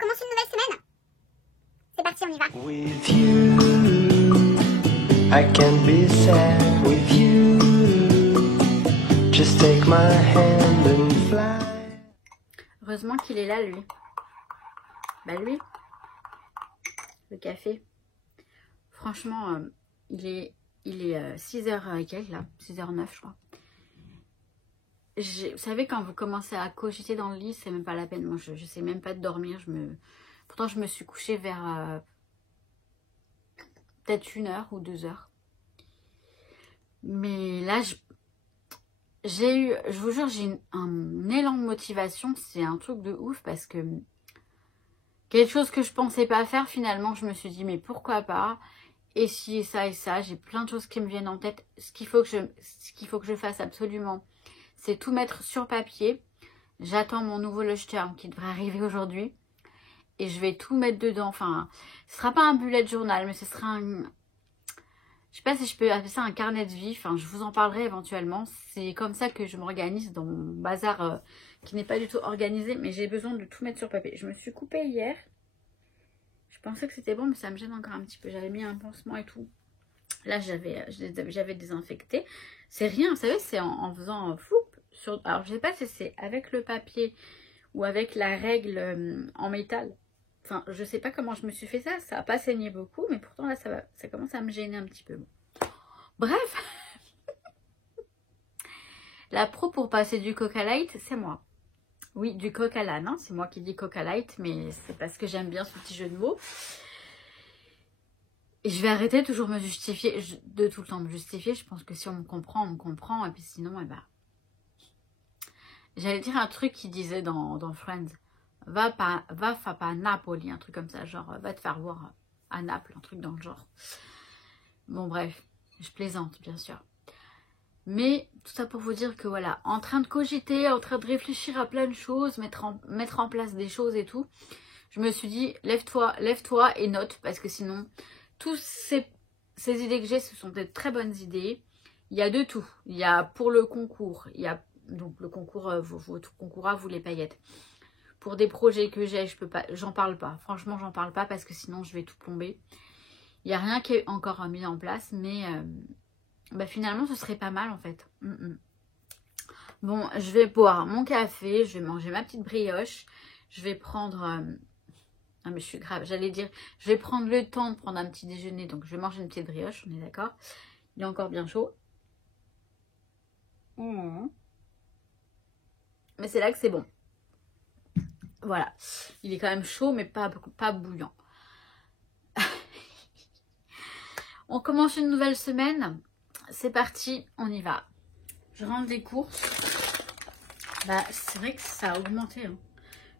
commence une nouvelle semaine. C'est parti, on y va. With you, I can be sad with you. Just take my hand and fly. Heureusement qu'il est là, lui. Bah lui, le café. Franchement, il est 6h et quelques là, 6h09 je crois. Vous savez, quand vous commencez à cogiter dans le lit, c'est même pas la peine. Moi, je sais même pas de dormir. Pourtant, je me suis couchée vers peut-être 1h ou 2h. Mais là, je vous jure, j'ai un élan de motivation. C'est un truc de ouf parce que quelque chose que je pensais pas faire, finalement, je me suis dit, mais pourquoi pas? Et si, et ça, j'ai plein de choses qui me viennent en tête. Ce qu'il faut que je fasse absolument, c'est tout mettre sur papier. J'attends mon nouveau Lush Charm qui devrait arriver aujourd'hui. Et je vais tout mettre dedans. Enfin, ce sera pas un bullet journal, mais ce sera un... Je sais pas si je peux appeler ça un carnet de vie. Enfin, je vous en parlerai éventuellement. C'est comme ça que je m'organise dans mon bazar qui n'est pas du tout organisé. Mais j'ai besoin de tout mettre sur papier. Je me suis coupée hier. Je pensais que c'était bon, mais ça me gêne encore un petit peu. J'avais mis un pansement et tout. Là, j'avais désinfecté. C'est rien, vous savez, c'est en faisant floup. Alors, je sais pas si c'est avec le papier ou avec la règle en métal. Enfin, je sais pas comment je me suis fait ça. Ça n'a pas saigné beaucoup, mais pourtant, là, ça commence à me gêner un petit peu. Bon. Bref. La pro pour passer du Coca Light, c'est moi. Oui, du Coca Lan, hein. C'est moi qui dis Coca Light, mais c'est parce que j'aime bien ce petit jeu de mots. Et je vais arrêter de toujours me justifier, de tout le temps me justifier. Je pense que si on me comprend, on me comprend. Et puis sinon, eh ben... J'allais dire un truc qu'il disait dans Friends. Va pas à Napoli, un truc comme ça. Genre, va te faire voir à Naples, un truc dans le genre. Bon, bref. Je plaisante, bien sûr. Mais tout ça pour vous dire que voilà, en train de cogiter, en train de réfléchir à plein de choses, mettre en place des choses et tout. Je me suis dit, lève-toi et note. Parce que sinon... Toutes ces idées que j'ai, ce sont des très bonnes idées. Il y a de tout. Il y a pour le concours, il y a donc le concours, votre concours à vous les paillettes. Pour des projets que j'ai, je peux pas, j'en parle pas. Franchement, j'en parle pas parce que sinon je vais tout plomber. Il n'y a rien qui est encore mis en place, mais bah, finalement ce serait pas mal en fait. Bon, je vais boire mon café, je vais manger ma petite brioche, je vais prendre... Ah mais je suis grave, j'allais dire, je vais prendre le temps de prendre un petit déjeuner, donc je vais manger une petite brioche, on est d'accord. Il est encore bien chaud. Mais c'est là que c'est bon. Voilà, il est quand même chaud, mais pas bouillant. On commence une nouvelle semaine, c'est parti, on y va. Je rentre des courses. Bah c'est vrai que ça a augmenté, hein.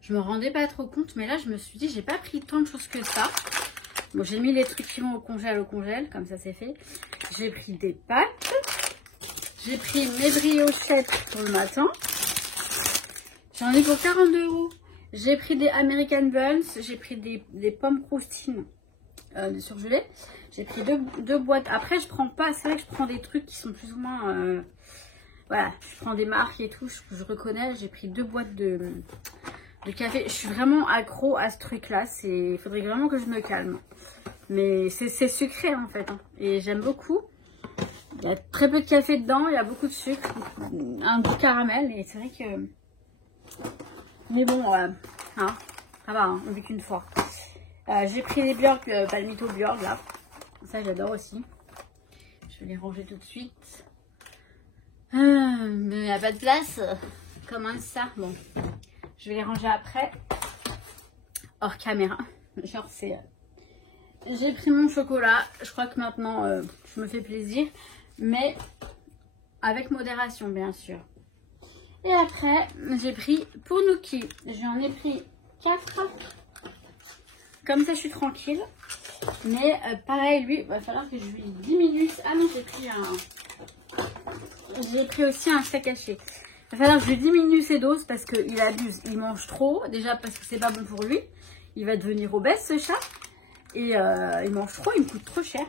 Je me rendais pas trop compte, mais là je me suis dit j'ai pas pris tant de choses que ça. Bon, j'ai mis les trucs qui vont au congèle, comme ça c'est fait. J'ai pris des pâtes. J'ai pris mes briochettes pour le matin. J'en ai pour 42 €. J'ai pris des American Buns. J'ai pris des pommes croustines surgelées. J'ai pris deux boîtes. Après je prends pas, c'est vrai que je prends des trucs qui sont plus ou moins... voilà, je prends des marques et tout, je reconnais. J'ai pris 2 boîtes de café. Je suis vraiment accro à ce truc là. Il faudrait vraiment que je me calme. Mais c'est sucré en fait, hein. Et j'aime beaucoup. Il y a très peu de café dedans. Il y a beaucoup de sucre. Un goût caramel. Et c'est vrai que... Mais bon, hein, ça va, hein, on vit qu'une fois. J'ai pris les Björk, Palmito Björk là. Ça j'adore aussi. Je vais les ranger tout de suite. Mais il n'y a pas de place. Comment ça? Bon. Je vais les ranger après, hors caméra. Genre c'est... J'ai pris mon chocolat. Je crois que maintenant, je me fais plaisir. Mais avec modération, bien sûr. Et après, j'ai pris pour Nuki. J'en ai pris 4. Comme ça, je suis tranquille. Mais pareil, lui, il va falloir que je lui diminue. Ah non, j'ai pris J'ai pris aussi un steak haché. Il va falloir que je diminue ses doses parce qu'il abuse. Il mange trop. Déjà parce que c'est pas bon pour lui. Il va devenir obèse ce chat. Et il mange trop, il me coûte trop cher.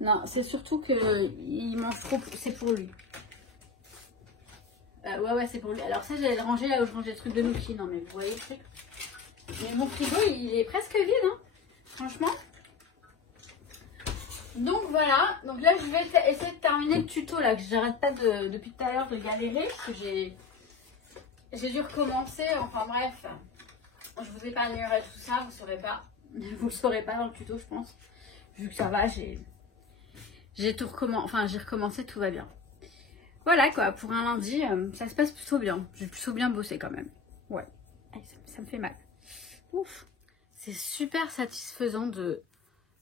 Non, c'est surtout qu'il mange trop, c'est pour lui. Ouais, c'est pour lui. Alors ça, j'allais le ranger là où je rangeais le truc de Nuki. Non mais vous voyez le truc. Mais mon frigo, il est presque vide, hein, franchement. Donc voilà, donc là je vais essayer de terminer le tuto là, que j'arrête pas depuis tout à l'heure de galérer, parce que j'ai dû recommencer, enfin bref. Je vous épargnerai tout ça, vous saurez pas. Vous le saurez pas dans le tuto, je pense. Vu que ça va, j'ai tout recommencé, enfin j'ai recommencé, tout va bien. Voilà quoi, pour un lundi, ça se passe plutôt bien. J'ai plutôt bien bossé quand même. Ouais, ça me fait mal. Ouf, c'est super satisfaisant de...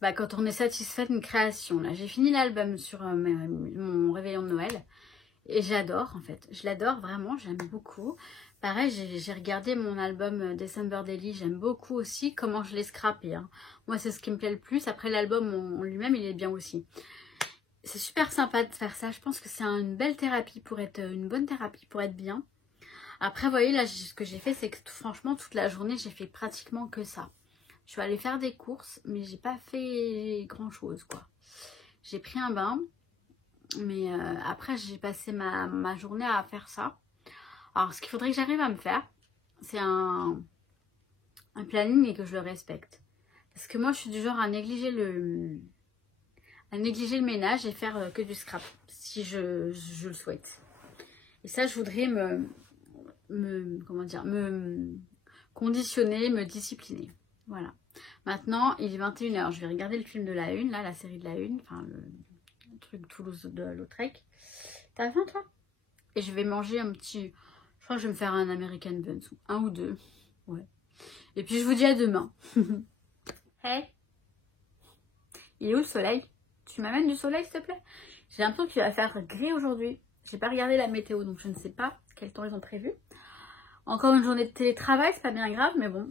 Bah, quand on est satisfait d'une création. Là, j'ai fini l'album sur mon réveillon de Noël. Et j'adore en fait. Je l'adore vraiment, j'aime beaucoup. Pareil, j'ai regardé mon album December Daily. J'aime beaucoup aussi comment je l'ai scrappé. Hein. Moi, c'est ce qui me plaît le plus. Après, l'album en lui-même, il est bien aussi. C'est super sympa de faire ça. Je pense que c'est une belle thérapie pour être... Une bonne thérapie pour être bien. Après, vous voyez, là, ce que j'ai fait, c'est que franchement, toute la journée, j'ai fait pratiquement que ça. Je suis allée faire des courses, mais j'ai pas fait grand chose, quoi. J'ai pris un bain, mais après j'ai passé ma journée à faire ça. Alors ce qu'il faudrait que j'arrive à me faire, c'est un planning et que je le respecte. Parce que moi je suis du genre à négliger le ménage et faire que du scrap, si je le souhaite. Et ça je voudrais me conditionner, me discipliner. Voilà. Maintenant, il est 21 h. Je vais regarder le film de la Une, là, la série de la Une. Enfin, le truc Toulouse de Lautrec. T'as faim, toi? Et je vais manger un petit... Je crois que je vais me faire un American Buns. Un ou deux. Ouais. Et puis, je vous dis à demain. Hey, il est où le soleil? Tu m'amènes du soleil, s'il te plaît? J'ai l'impression qu'il va faire gris aujourd'hui. J'ai pas regardé la météo, donc je ne sais pas quel temps ils ont prévu. Encore une journée de télétravail, c'est pas bien grave, mais bon...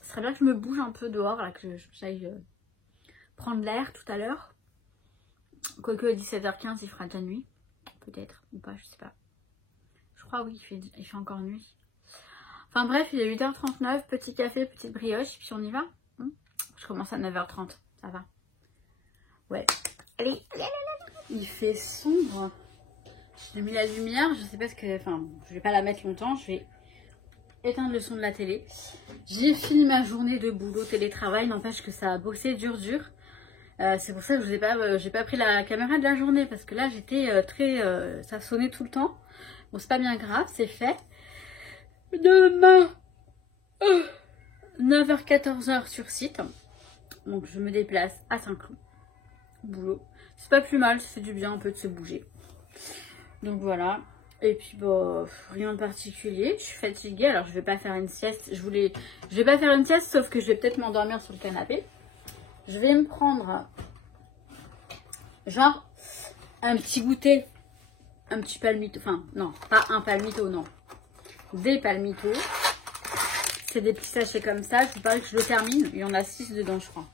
Ce serait bien que je me bouge un peu dehors, là, que j'aille prendre l'air tout à l'heure. Quoique à 17 h 15, il fera de la nuit. Peut-être, ou pas, je sais pas. Je crois, oui, il fait encore nuit. Enfin bref, il est 8 h 39, petit café, petite brioche, puis on y va. Je commence à 9 h 30, ça va. Ouais. Allez, il fait sombre. J'ai mis la lumière, je sais pas ce que... Enfin, je vais pas la mettre longtemps, je vais... éteindre le son de la télé. J'ai fini ma journée de boulot télétravail, n'empêche que ça a bossé dur. C'est pour ça que j'ai pas pris la caméra de la journée, parce que là j'étais ça sonnait tout le temps. Bon, c'est pas bien grave, c'est fait. Demain 9 h 14 h sur site. Donc je me déplace à Saint-Cloud. Boulot. C'est pas plus mal, ça fait du bien un peu de se bouger. Donc voilà. Et puis bon, rien de particulier. Je suis fatiguée, alors je vais pas faire une sieste. Je vais pas faire une sieste, sauf que je vais peut-être m'endormir sur le canapé. Je vais me prendre genre un petit goûter, un petit palmito. Enfin non, pas un palmito, non, des palmitos. C'est des petits sachets comme ça. Je vous parle que je le termine. Il y en a 6 dedans, je crois.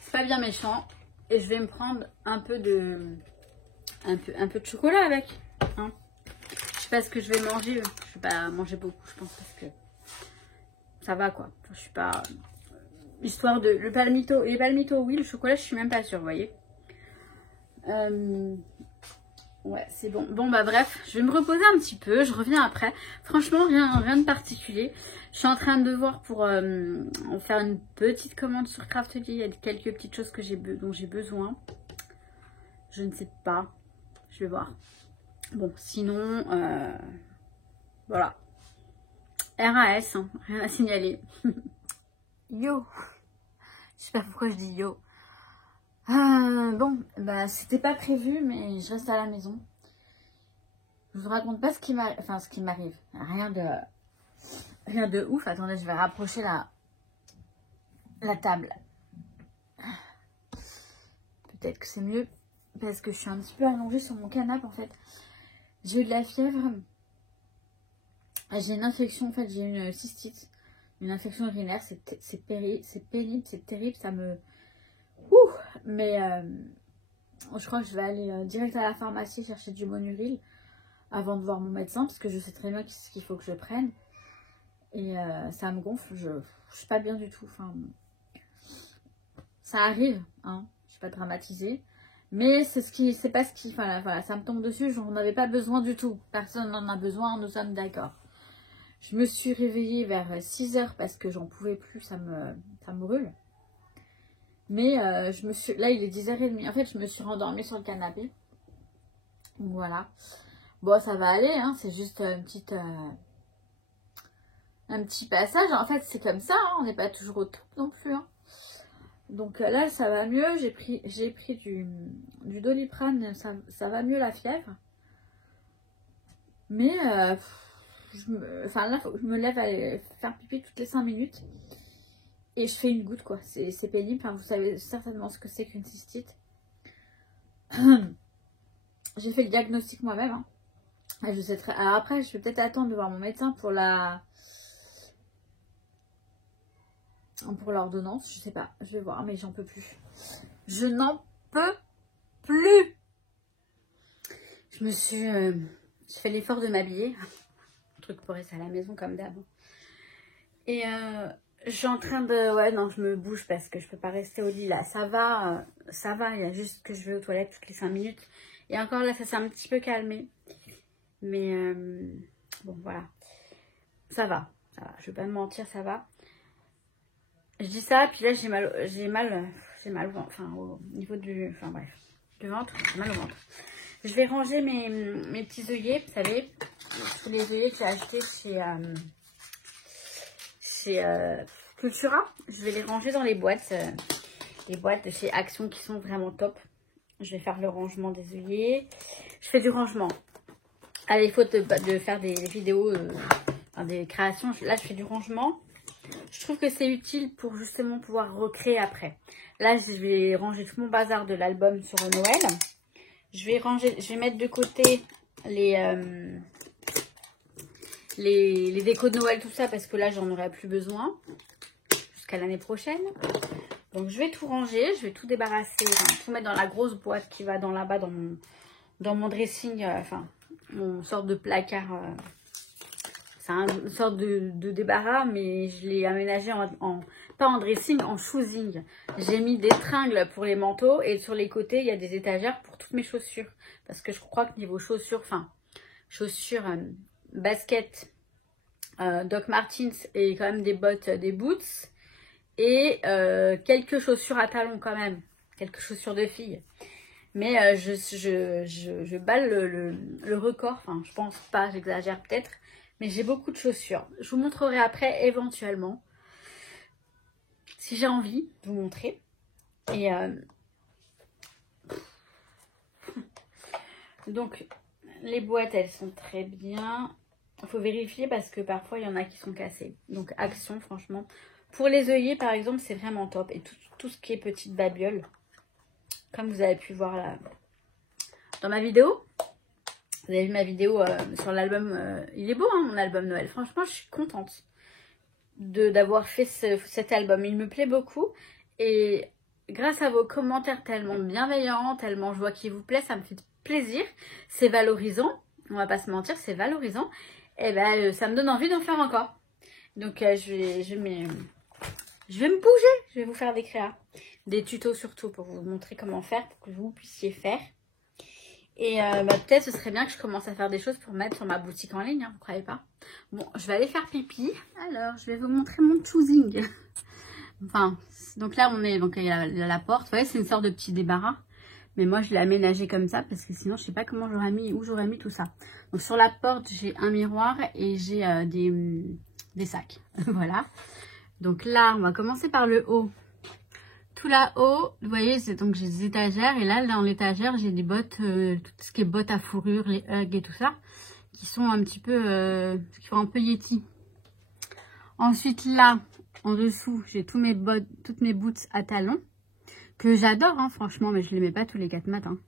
C'est pas bien méchant. Et je vais me prendre un peu de chocolat avec. Hein. Je sais pas ce que je vais manger. Je vais pas manger beaucoup, je pense, parce que ça va quoi. Enfin, je suis pas... Histoire de... Les palmitos, oui. Le chocolat, je suis même pas sûre, vous voyez. Ouais, c'est bon. Bon, bah bref, je vais me reposer un petit peu. Je reviens après. Franchement, rien de particulier. Je suis en train de voir pour faire une petite commande sur Craftly. Il y a quelques petites choses dont j'ai besoin. Je ne sais pas. Je vais voir. Bon, sinon, voilà. RAS, hein, rien à signaler. Yo. Je sais pas pourquoi je dis yo. Bon, bah c'était pas prévu, mais je reste à la maison. Je vous raconte pas ce qui m'arrive. Rien de ouf. Attendez, je vais rapprocher la table. Peut-être que c'est mieux parce que je suis un petit peu allongée sur mon canapé en fait. J'ai eu de la fièvre. J'ai une infection, en fait, j'ai une cystite. Une infection urinaire, c'est pénible, c'est terrible, ça me... Mais je crois que je vais aller direct à la pharmacie chercher du Monuril avant de voir mon médecin, parce que je sais très bien ce qu'il faut que je prenne. Et ça me gonfle, je suis pas bien du tout. Enfin, ça arrive, hein, je suis pas dramatisée. Mais c'est pas ce qui... Enfin, voilà, ça me tombe dessus, j'en avais pas besoin du tout. Personne n'en a besoin, nous sommes d'accord. Je me suis réveillée vers 6 h parce que j'en pouvais plus, ça me brûle. Mais là, il est 10h30. En fait, je me suis rendormie sur le canapé. Donc voilà. Bon, ça va aller, hein. C'est juste un petit passage. En fait, c'est comme ça, hein. On n'est pas toujours au top non plus, hein. Donc là, ça va mieux. J'ai pris du Doliprane. Ça va mieux la fièvre. Mais là, faut que je me lève à aller faire pipi toutes les 5 minutes. Et je fais une goutte, quoi. C'est pénible. Enfin, vous savez certainement ce que c'est qu'une cystite. J'ai fait le diagnostic moi-même, hein. Et je sais Alors après, je vais peut-être attendre de voir mon médecin pour l'ordonnance. Je sais pas. Je vais voir, mais j'en peux plus. Je n'en peux plus. Je fais l'effort de m'habiller. Un truc pour rester à la maison comme d'hab. Et je suis en train de... Ouais, non, je me bouge parce que je peux pas rester au lit là. Ça va. Il y a juste que je vais aux toilettes toutes les 5 minutes. Et encore là, ça s'est un petit peu calmé. Mais bon, voilà. Ça va. Je vais pas me mentir, ça va. Je dis ça, puis là, j'ai mal au niveau du... Enfin bref, du ventre. J'ai mal au ventre. Je vais ranger mes petits œillets, vous savez. Tous les œillets que j'ai achetés chez Cultura. Je vais les ranger dans les boîtes de chez Action qui sont vraiment top. Je vais faire le rangement des œillets. Je fais du rangement. À défaut de faire des vidéos, des créations, là je fais du rangement. Je trouve que c'est utile pour justement pouvoir recréer après. Là, je vais ranger tout mon bazar de l'album sur Noël. Je vais mettre de côté les décos de Noël, tout ça, parce que là, j'en aurai plus besoin jusqu'à l'année prochaine. Donc, je vais tout ranger, je vais tout débarrasser, tout mettre dans la grosse boîte qui va là-bas dans mon dressing, mon sorte de placard. C'est une sorte de débarras, mais je l'ai aménagé pas en dressing, en choosing. J'ai mis des tringles pour les manteaux et sur les côtés, il y a des étagères pour toutes mes chaussures. Parce que je crois que niveau chaussures, baskets, Doc Martens et quand même des bottes, des boots. Et quelques chaussures à talons quand même. Quelques chaussures de filles. Mais je balle le record. Enfin, je pense pas, j'exagère peut-être. Mais j'ai beaucoup de chaussures. Je vous montrerai après, éventuellement. Si j'ai envie de vous montrer. Et donc, les boîtes, elles sont très bien. Il faut vérifier parce que parfois, il y en a qui sont cassées. Donc, Action, franchement. Pour les œillets, par exemple, c'est vraiment top. Et tout ce qui est petite babiole. Comme vous avez pu voir là, dans ma vidéo. Vous avez vu ma vidéo sur l'album. Il est beau, hein, mon album Noël. Franchement, je suis contente d'avoir fait cet album. Il me plaît beaucoup. Et grâce à vos commentaires tellement bienveillants, tellement je vois qu'ils vous plaît, ça me fait plaisir. C'est valorisant. On va pas se mentir, c'est valorisant. Et ben, ça me donne envie d'en faire encore. Donc, je vais me bouger. Je vais vous faire des créas. Des tutos surtout pour vous montrer comment faire, pour que vous puissiez faire. Et peut-être ce serait bien que je commence à faire des choses pour mettre sur ma boutique en ligne, hein, vous croyez pas? Bon, je vais aller faire pipi. Alors, je vais vous montrer mon choosing. Enfin, donc là, il y a la porte. Vous voyez, c'est une sorte de petit débarras. Mais moi, je l'ai aménagé comme ça parce que sinon, je sais pas comment où j'aurais mis tout ça. Donc, sur la porte, j'ai un miroir et j'ai des sacs. Voilà. Donc là, on va commencer par le haut. Tout là-haut, vous voyez, donc j'ai des étagères. Et là, dans l'étagère, j'ai des bottes, tout ce qui est bottes à fourrure, les Ugg et tout ça, qui sont un petit peu, qui font un peu Yeti. Ensuite, là, en dessous, j'ai toutes mes boots à talons, que j'adore, hein, franchement, mais je les mets pas tous les 4 matins.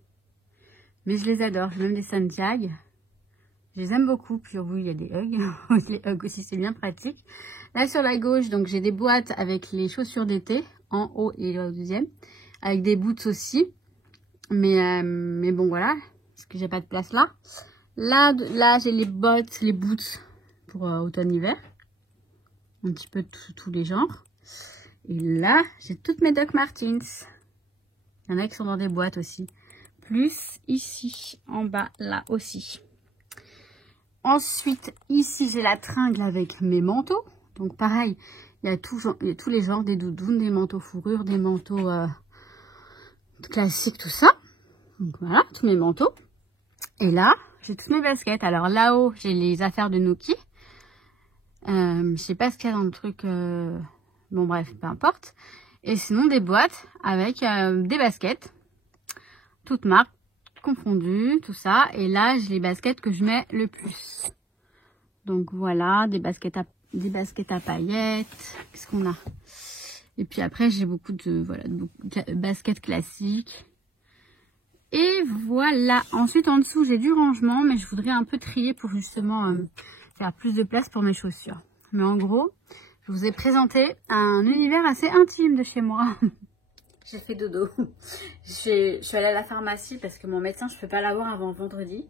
Mais je les adore. J'ai même des Santiago. Je les aime beaucoup. Puis oui, il y a des Ugg. Les Ugg aussi, c'est bien pratique. Là, sur la gauche, donc j'ai des boîtes avec les chaussures d'été, en haut et au deuxième, avec des boots aussi. Mais bon, voilà, parce que j'ai pas de place là. Là j'ai les bottes, les boots pour automne-hiver. Un petit peu tous les genres. Et là, j'ai toutes mes Doc Martens. Il y en a qui sont dans des boîtes aussi. Plus ici, en bas, là aussi. Ensuite, ici, j'ai la tringle avec mes manteaux. Donc, pareil, il y a tous les genres, des doudounes, des manteaux fourrure, des manteaux classiques, tout ça. Donc, voilà, tous mes manteaux. Et là, j'ai toutes mes baskets. Alors, là-haut, j'ai les affaires de Noki. Je sais pas ce qu'il y a dans le truc. Bon, bref, peu importe. Et sinon, des boîtes avec des baskets. Toutes marques confondues, tout ça. Et là, j'ai les baskets que je mets le plus. Donc, voilà, des baskets à paillettes. Qu'est-ce qu'on a? Et puis après, j'ai beaucoup de baskets classiques. Et voilà. Ensuite, en dessous, j'ai du rangement. Mais je voudrais un peu trier pour justement faire plus de place pour mes chaussures. Mais en gros, je vous ai présenté un univers assez intime de chez moi. J'ai fait dodo. Je suis allée à la pharmacie parce que mon médecin, je ne peux pas l'avoir avant vendredi.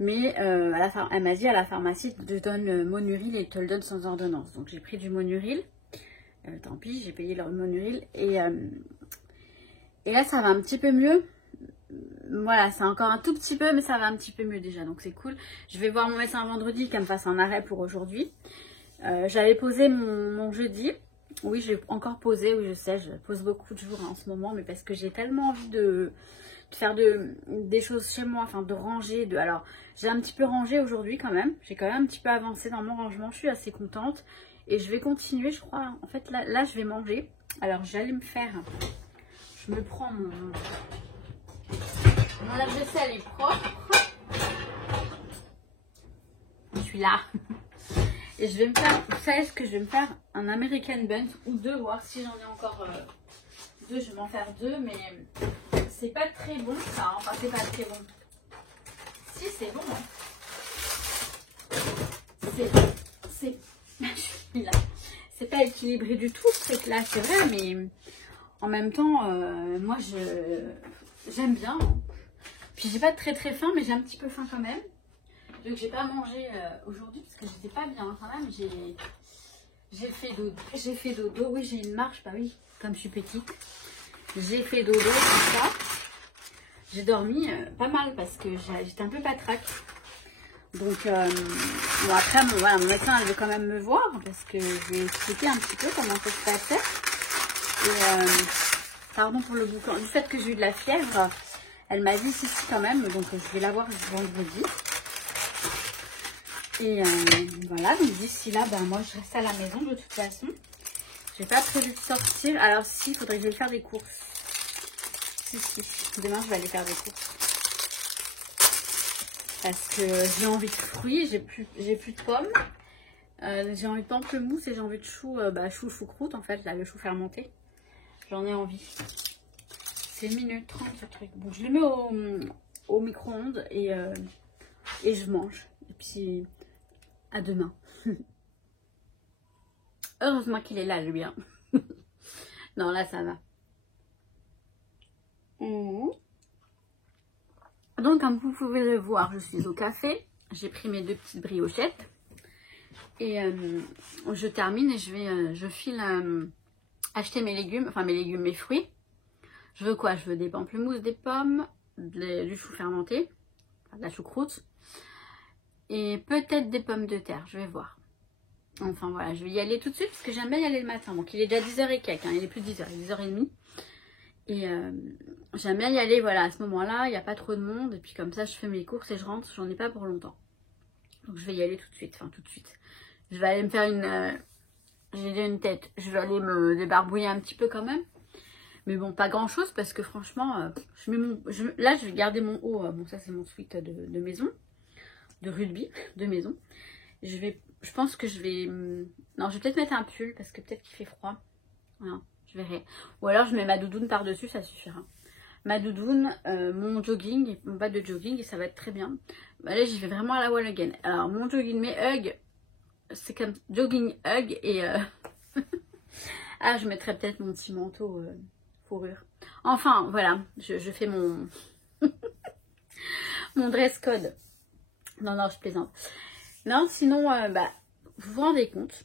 Mais elle m'a dit à la pharmacie, je donne Monuril et il te le donne sans ordonnance. Donc j'ai pris du Monuril. Tant pis, j'ai payé le Monuril. Et là, ça va un petit peu mieux. Voilà, c'est encore un tout petit peu, mais ça va un petit peu mieux déjà. Donc c'est cool. Je vais voir mon médecin vendredi qu'elle me fasse un arrêt pour aujourd'hui. J'avais posé mon jeudi. Oui, j'ai encore posé, oui je sais, je pose beaucoup de jours en ce moment, mais parce que j'ai tellement envie de faire des choses chez moi, enfin de ranger. Alors, j'ai un petit peu rangé aujourd'hui quand même, j'ai quand même un petit peu avancé dans mon rangement, je suis assez contente. Et je vais continuer, je crois, en fait là je vais manger. Alors j'allais me faire, je me prends mon lave-vaisselle est propre. Je suis là. Et je vais me faire, vous savez ce que je vais me faire? Un American Buns ou deux, voir si j'en ai encore deux, je vais m'en faire deux, mais c'est pas très bon ça, hein. Enfin c'est pas très bon. Si c'est bon, hein. C'est pas équilibré du tout ce truc là, c'est vrai, mais en même temps, moi j'aime bien. Hein. Puis j'ai pas très faim, mais j'ai un petit peu faim quand même. Donc j'ai pas mangé aujourd'hui parce que j'étais pas bien quand même. J'ai fait dodo. Oui, j'ai une marche, bah oui, comme je suis petite. J'ai fait dodo, tout ça. J'ai dormi pas mal parce que j'étais un peu patraque. Donc bon après mon médecin elle veut quand même me voir parce que j'ai expliqué un petit peu comment ça se passait. Et pardon pour le boucan. Du fait que j'ai eu de la fièvre, elle m'a dit si quand même. Donc je vais la voir vendredi. Et voilà, donc d'ici là, moi je reste à la maison de toute façon. J'ai pas prévu de sortir. Alors si, il faudrait que j'aille faire des courses. Si. Demain je vais aller faire des courses. Parce que j'ai envie de fruits, j'ai plus de pommes. J'ai envie de pamplemousse et j'ai envie de chou choucroute en fait, là, le chou fermenté. J'en ai envie. C'est 1 minute 30 ce truc. Bon, je le mets au micro-ondes et je mange. Et puis... à demain. Heureusement qu'il est là, le bien. Non, là, ça va. Donc, comme vous pouvez le voir, je suis au café. J'ai pris mes 2 petites briochettes. Et je termine et je file acheter mes légumes. Enfin, mes fruits. Je veux quoi? Je veux des pamplemousses, des pommes, du chou fermenté, de la choucroute. Et peut-être des pommes de terre, je vais voir. Enfin voilà, je vais y aller tout de suite parce que j'aime bien y aller le matin. Donc il est déjà 10h et quelques, hein, il est plus de 10h, il est 10h30. Et j'aime bien y aller, voilà, à ce moment-là, il n'y a pas trop de monde. Et puis comme ça, je fais mes courses et je rentre, j'en ai pas pour longtemps. Donc je vais y aller tout de suite, enfin tout de suite. Je vais aller me faire j'ai déjà une tête, je vais aller me débarbouiller un petit peu quand même. Mais bon, pas grand-chose parce que franchement, là je vais garder mon haut. Bon ça c'est mon sweat de maison. De rugby, de maison. Je pense que je vais... Non, je vais peut-être mettre un pull parce que peut-être qu'il fait froid. Voilà, je verrai. Ou alors je mets ma doudoune par-dessus, ça suffira. Ma doudoune, mon jogging, mon bas de jogging et ça va être très bien. Bah là, j'y vais vraiment à la wall again. Alors, mon jogging, mes Hugg, c'est comme jogging Hugg et... ah, je mettrai peut-être mon petit manteau fourrure. Enfin, voilà, je fais mon... mon dress code. Non, je plaisante. Non, sinon, vous vous rendez compte.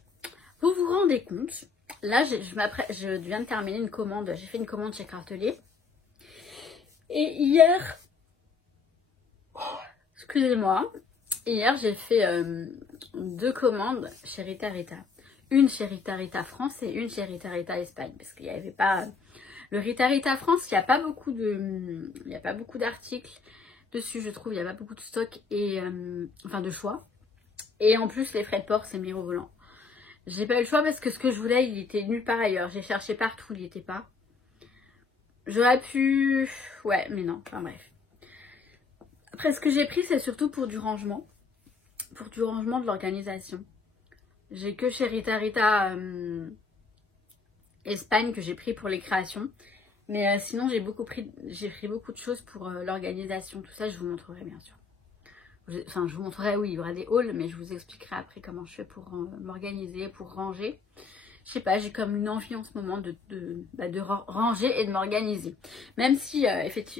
Là, je viens de terminer une commande. J'ai fait une commande chez Cartelier. Et hier, excusez-moi, Et hier, j'ai fait 2 commandes chez Rita Rita. Une chez Rita Rita France et une chez Rita Rita Espagne. Parce qu'il n'y avait pas... Le Rita Rita France, il n'y a pas beaucoup d'articles dessus, je trouve. Il n'y a pas beaucoup de stock et enfin de choix. Et en plus, les frais de port, c'est mirobolant. J'ai pas eu le choix parce que ce que je voulais, il était nulle part ailleurs. J'ai cherché partout, il n'y était pas. J'aurais pu... Ouais, mais non, enfin bref. Après, ce que j'ai pris, c'est surtout pour du rangement. Pour du rangement de l'organisation. J'ai que chez Rita Rita Espagne que j'ai pris pour les créations. Mais sinon, j'ai pris beaucoup de choses pour l'organisation. Tout ça, je vous montrerai bien sûr. Enfin, je vous montrerai, oui, il y aura des hauls, mais je vous expliquerai après comment je fais pour m'organiser, pour ranger. Je sais pas, j'ai comme une envie en ce moment de ranger et de m'organiser. Même si,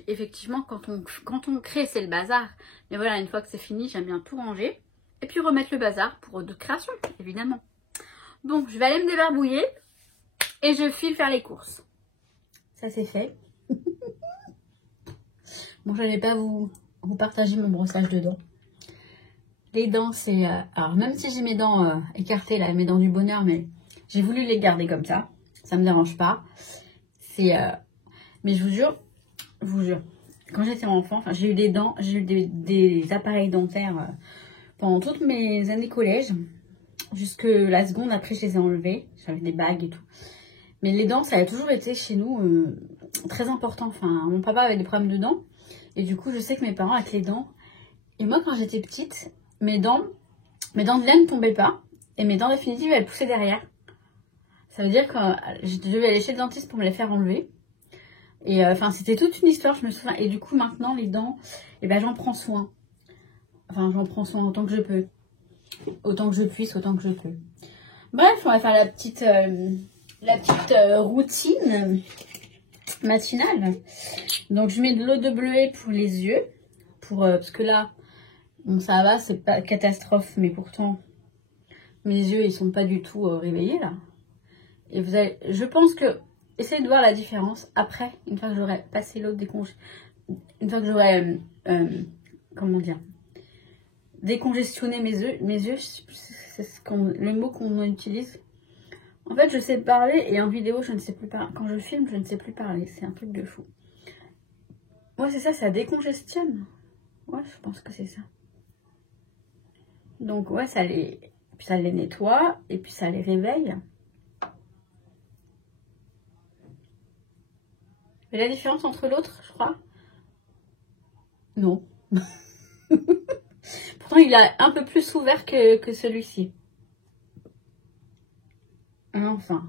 effectivement, quand on crée, c'est le bazar. Mais voilà, une fois que c'est fini, j'aime bien tout ranger. Et puis remettre le bazar pour d'autres créations, évidemment. Donc, je vais aller me débarbouiller et je file faire les courses. Ça, c'est fait. Bon, je n'allais pas vous partager mon brossage de dents. Les dents, c'est... alors, même si j'ai mes dents écartées, là, mes dents du bonheur, mais j'ai voulu les garder comme ça. Ça me dérange pas. C'est... mais je vous jure, quand j'étais enfant, j'ai eu des dents, j'ai eu des appareils dentaires pendant toutes mes années collège. Jusque la seconde, après, je les ai enlevés. J'avais des bagues et tout. Mais les dents, ça a toujours été chez nous très important. Enfin, mon papa avait des problèmes de dents. Et du coup, je sais que mes parents avec les dents... Et moi, quand j'étais petite, mes dents de lait ne tombaient pas. Et mes dents définitives, elles poussaient derrière. Ça veut dire que je devais aller chez le dentiste pour me les faire enlever. Et enfin, c'était toute une histoire, je me souviens. Et du coup, maintenant, les dents, eh ben, j'en prends soin. Enfin, j'en prends soin autant que je peux. Autant que je puisse, autant que je peux. Bref, on va faire la petite routine matinale. Donc, je mets de l'eau de bleuet pour les yeux. Parce que là, bon, ça va, c'est pas catastrophe. Mais pourtant, mes yeux, ils sont pas du tout réveillés, là. Et vous allez, je pense que, essayez de voir la différence après, une fois que j'aurai passé l'eau une fois que j'aurai, comment dire, décongestionné mes yeux, c'est le mot qu'on utilise. En fait, je sais parler et en vidéo, je ne sais plus parler. Quand je filme, je ne sais plus parler. C'est un truc de fou. Ouais, c'est ça, ça décongestionne. Ouais, je pense que c'est ça. Donc, ouais, ça les nettoie et puis ça les réveille. Mais la différence entre l'autre, je crois? Non. Pourtant, il a un peu plus ouvert que celui-ci. Enfin.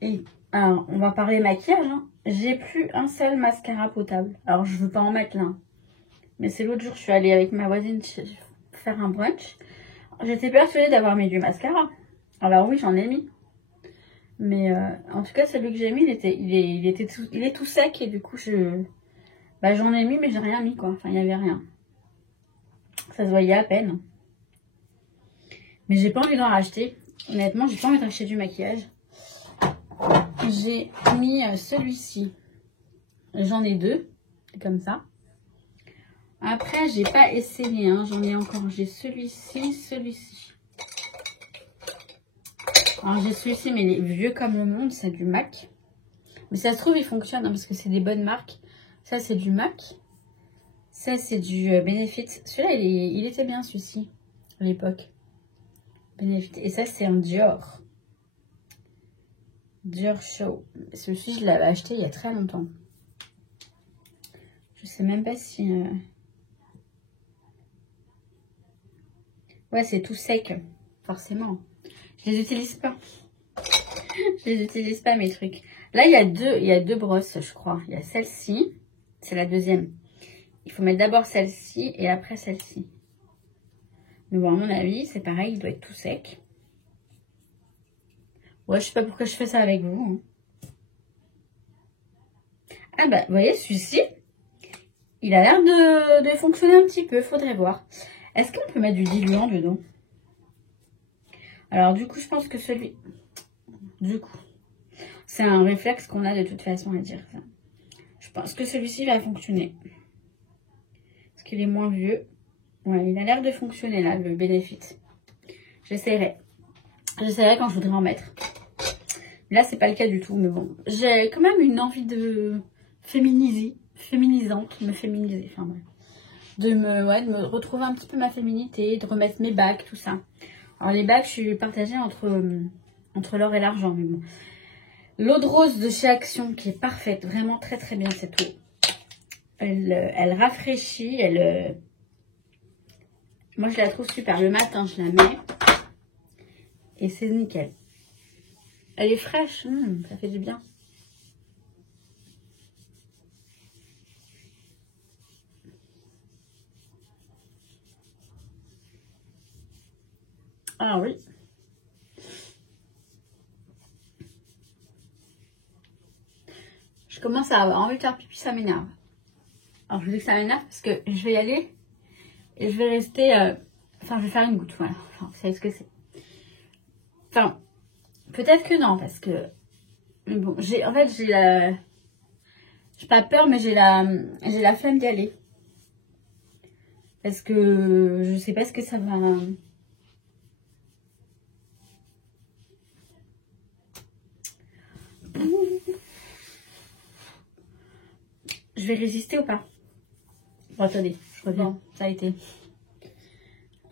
Et alors, on va parler maquillage. Hein. J'ai plus un seul mascara potable. Alors, je veux pas en mettre là. Mais c'est l'autre jour, je suis allée avec ma voisine faire un brunch. J'étais persuadée d'avoir mis du mascara. Alors oui, j'en ai mis. Mais en tout cas, celui que j'ai mis, il est tout sec. Et du coup, j'en ai mis, mais j'ai rien mis, quoi. Enfin, il n'y avait rien. Ça se voyait à peine. Mais j'ai pas envie d'en racheter. Honnêtement, j'ai pas envie d'acheter du maquillage. J'ai mis celui-ci. J'en ai 2. Comme ça. Après, j'ai pas essayé. Hein. J'en ai encore. J'ai celui-ci, celui-ci. Alors, j'ai celui-ci, mais il est vieux comme le monde. C'est du MAC. Mais ça se trouve, il fonctionne. Hein, parce que c'est des bonnes marques. Ça, c'est du MAC. Ça, c'est du Benefit. Celui-là, il était bien, celui-ci. À l'époque. Benefit. Et ça, c'est un Dior. Dior Show. Celui-ci, je l'avais acheté il y a très longtemps. Je sais même pas si... Ouais, c'est tout sec. Forcément. Je les utilise pas. Je les utilise pas, mes trucs. Là, il y a deux brosses, je crois. Il y a celle-ci. C'est la deuxième. Il faut mettre d'abord celle-ci et après celle-ci. Mais bon, à mon avis, c'est pareil. Il doit être tout sec. Ouais, je sais pas pourquoi je fais ça avec vous. Hein. Ah bah, vous voyez, celui-ci, il a l'air de fonctionner un petit peu. Faudrait voir. Est-ce qu'on peut mettre du diluant dedans? Alors, du coup, je pense que celui... Du coup, c'est un réflexe qu'on a de toute façon à dire ça. Je pense que celui-ci va fonctionner. Parce qu'il est moins vieux. Ouais, il a l'air de fonctionner là, le Benefit. J'essaierai. J'essaierai quand je voudrais en mettre. Là, c'est pas le cas du tout, mais bon. J'ai quand même une envie de féminisante, me féminiser, enfin bref. De me retrouver un petit peu ma féminité, de remettre mes bagues, tout ça. Alors les bagues, je suis partagée entre l'or et l'argent, mais bon. L'eau de rose de chez Action, qui est parfaite, vraiment très très bien cette eau. Elle rafraîchit, moi je la trouve super. Le matin, je la mets et c'est nickel. Elle est fraîche, ça fait du bien. Ah oui. Je commence à avoir envie de faire pipi, ça m'énerve. Alors je vous dis que ça m'énerve parce que je vais y aller et je vais rester... Enfin, je vais faire une goutte, voilà. Enfin, vous savez ce que c'est. Enfin, peut-être que non, parce que... Bon, en fait, j'ai la... J'ai pas peur, mais j'ai la flemme d'y aller. Parce que je sais pas ce que ça va... Je vais résister ou pas? Bon, attendez, je reviens. Ça a été.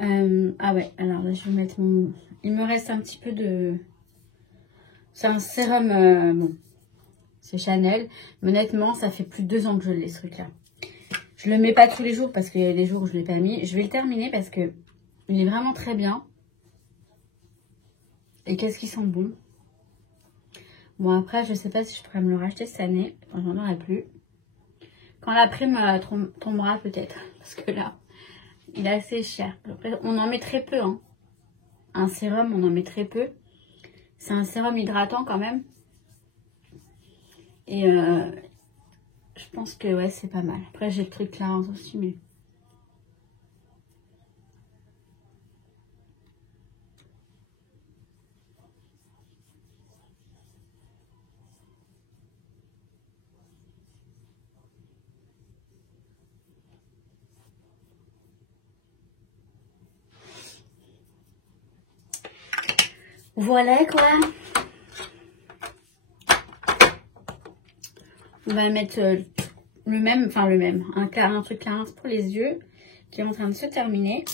Ah ouais, alors là, je vais mettre mon... Il me reste un petit peu de... C'est un sérum... bon, c'est Chanel. Mais honnêtement, ça fait plus de 2 ans que je l'ai, ce truc-là. Je le mets pas tous les jours parce qu'il y a des jours où je ne l'ai pas mis. Je vais le terminer parce que il est vraiment très bien. Et qu'est-ce qu'il sent bon. Bon, après, je sais pas si je pourrais me le racheter cette année. Quand j'en aurai plus. Quand la prime tombera peut-être. Parce que là, il est assez cher. Après, on en met très peu. Hein. Un sérum, on en met très peu. C'est un sérum hydratant quand même. Et je pense que ouais, c'est pas mal. Après, j'ai le truc là aussi, mais... Voilà quoi. On va mettre le même, un truc à pour les yeux qui est en train de se terminer.